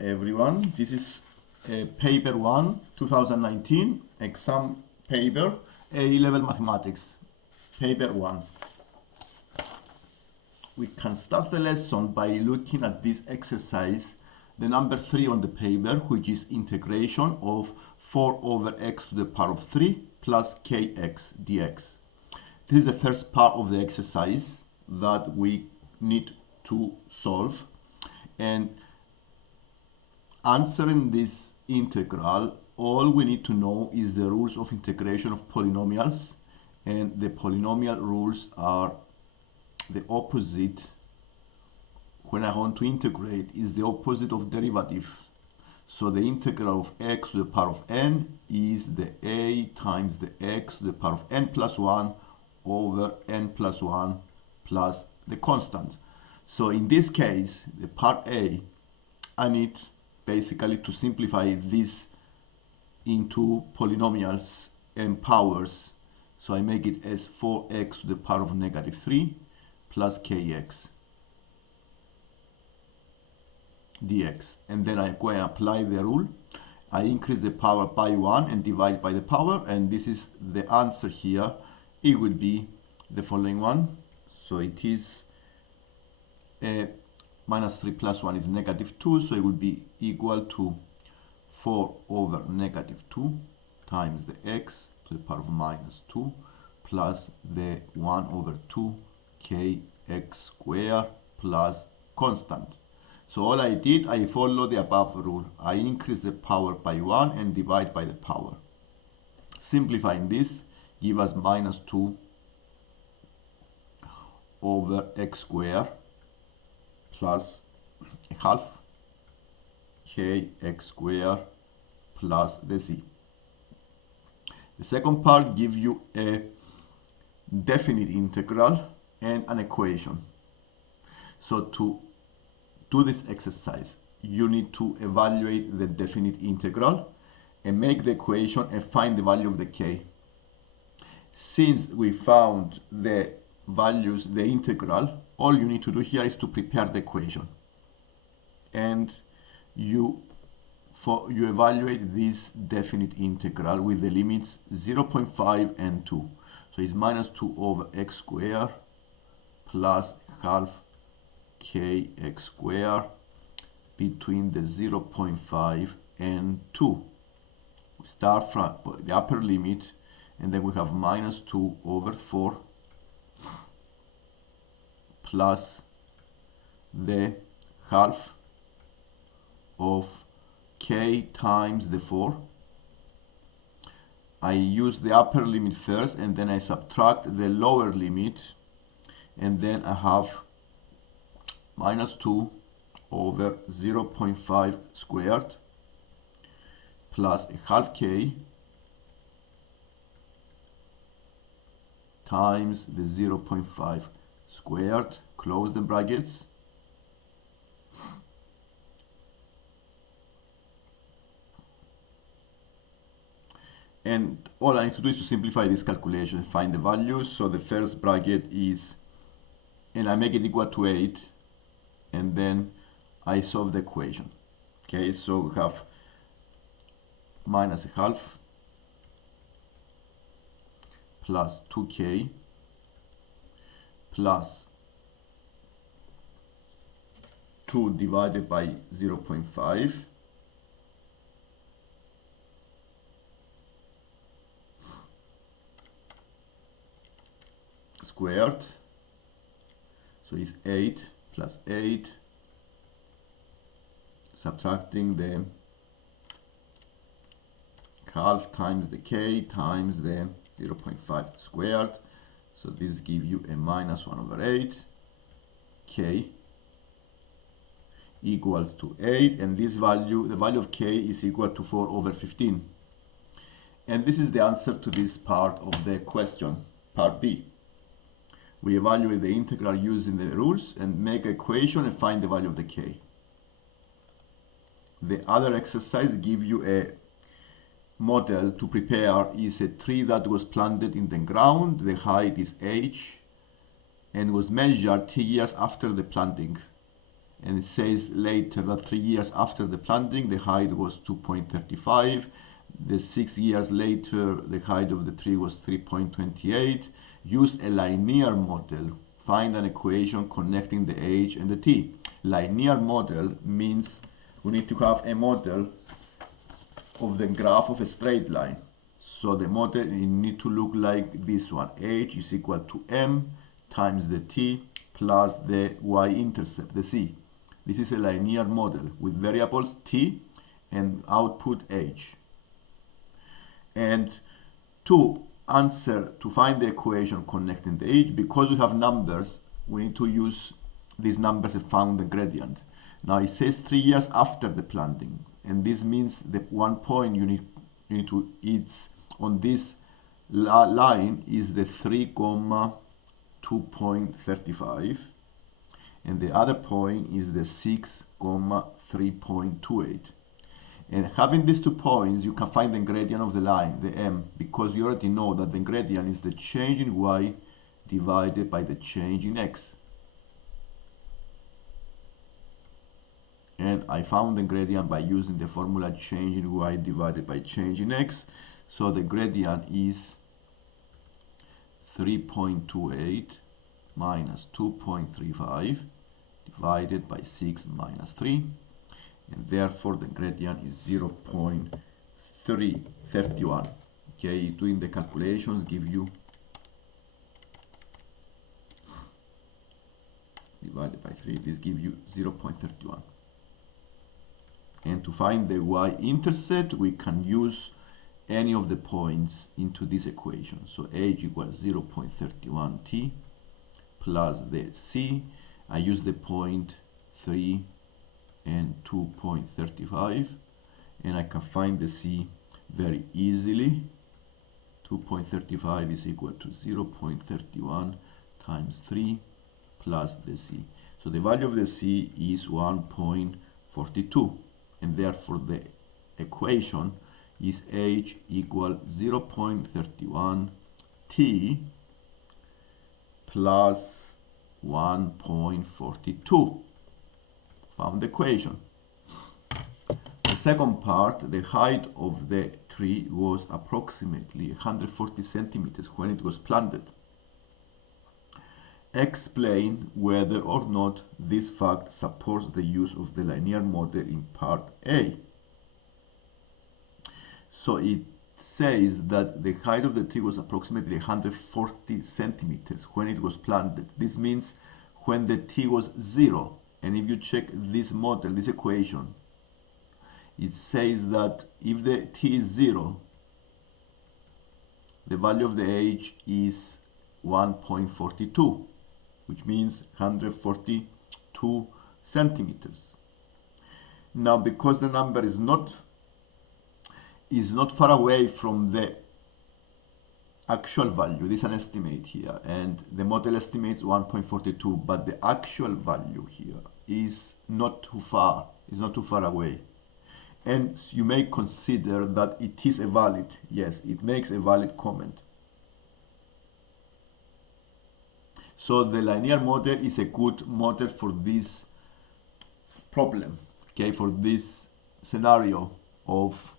everyone. This is paper 1, 2019, exam paper, A-level mathematics, paper 1. We can start the lesson by looking at this exercise, the number 3 on the paper, which is integration of 4 over x to the power of 3 plus kx dx. This is the first part of the exercise that we need to solve. And answering this integral, all we need to know is the rules of integration of polynomials, and the polynomial rules are the opposite. When I want to integrate, is the opposite of derivative. So the integral of x to the power of n is the a times the x to the power of n plus 1 over n plus 1 plus the constant. So in this case, the part A, I need basically to simplify this into polynomials and powers. So I make it as 4x to the power of negative 3 plus kx dx. And then I go and apply the rule. I increase the power by 1 and divide by the power, and this is the answer here. It will be the following one. So it is minus 3 plus 1 is negative 2, so it will be equal to 4 over negative 2 times the x to the power of minus 2 plus the 1 over 2 kx squared plus constant. So all I did, I follow the above rule. I increase the power by 1 and divide by the power. Simplifying this give us minus 2 over x squared plus a half kx squared plus the z. The second part gives you a definite integral and an equation. So to do this exercise, you need to evaluate the definite integral and make the equation and find the value of the k. Since we found the values, the integral, all you need to do here is to prepare the equation. And you evaluate this definite integral with the limits 0.5 and 2. So it's minus 2 over x squared plus half kx squared between the 0.5 and 2. We start from the upper limit, and then we have minus 2 over 4 plus the half of k times the 4. I use the upper limit first, and then I subtract the lower limit, and then I have minus 2 over 0.5 squared plus a half k times the 0.5 squared, close the brackets, and all I need to do is to simplify this calculation, find the values. So the first bracket is, and I make it equal to 8, and then I solve the equation. Okay, so we have minus a half plus 2k plus 2 divided by 0.5 squared. So it's 8 plus 8, subtracting the half times the k times the 0.5 squared. So this gives you a minus 1 over 8, k equals to 8, and this value, the value of k is equal to 4 over 15. And this is the answer to this part of the question, part B. We evaluate the integral using the rules and make an equation and find the value of the k. The other exercise gives you a model to prepare. Is a tree that was planted in the ground. The height is h and was measured 3 years after the planting. and it says later that 3 years after the planting the height was 2.35. The 6 years later the height of the tree was 3.28. Use a linear model. Find an equation connecting the age and the t. Linear model means we need to have a model of the graph of a straight line. So the model need to look like this one. H is equal to m times the t plus the y-intercept, the c. This is a linear model with variables t and output h. And to find the equation connecting the h, because we have numbers, we need to use these numbers and find the gradient. Now it says 3 years after the planting, and this means the one point you need to, it's on this line is the 3,2.35, and the other point is the 6,3.28. And having these 2 points, you can find the gradient of the line, the m, because you already know that the gradient is the change in y divided by the change in x. And I found the gradient by using the formula change in y divided by change in x. So the gradient is 3.28 minus 2.35 divided by 6 minus 3. And therefore the gradient is 0.331. Okay, doing the calculations give you divided by 3, this gives you 0.31. And to find the y-intercept, we can use any of the points into this equation. So h equals 0.31t plus the c. I use the point 3 and 2.35, and I can find the c very easily. 2.35 is equal to 0.31 times 3 plus the c. So the value of the c is 1.42, and therefore the equation is h equal 0.31 t plus 1.42. Found the equation. The second part, the height of the tree was approximately 140 centimeters when it was planted. Explain whether or not this fact supports the use of the linear model in part A. So it says that the height of the tree was approximately 140 centimeters when it was planted. This means when the t was 0. And if you check this model, this equation, it says that if the t is 0, the value of the h is 1.42, which means 142 centimeters. Now, because the number is not far away from the actual value, this is an estimate here, and the model estimates 1.42, but the actual value here is not too far, away. And you may consider that it is a valid, yes, it makes a valid comment. So the linear model is a good model for this problem, okay, for this scenario of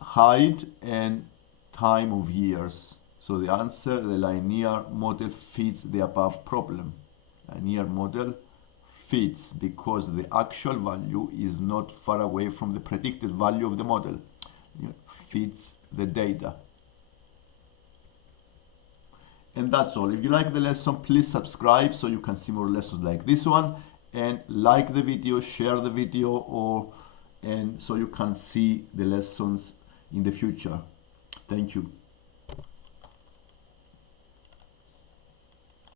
height and time of years. So the answer, the linear model fits the above problem. Linear model fits because the actual value is not far away from the predicted value of the model. It fits the data. And that's all. If you like the lesson, please subscribe so you can see more lessons like this one, and like the video, share the video, and so you can see the lessons in the future. Thank you.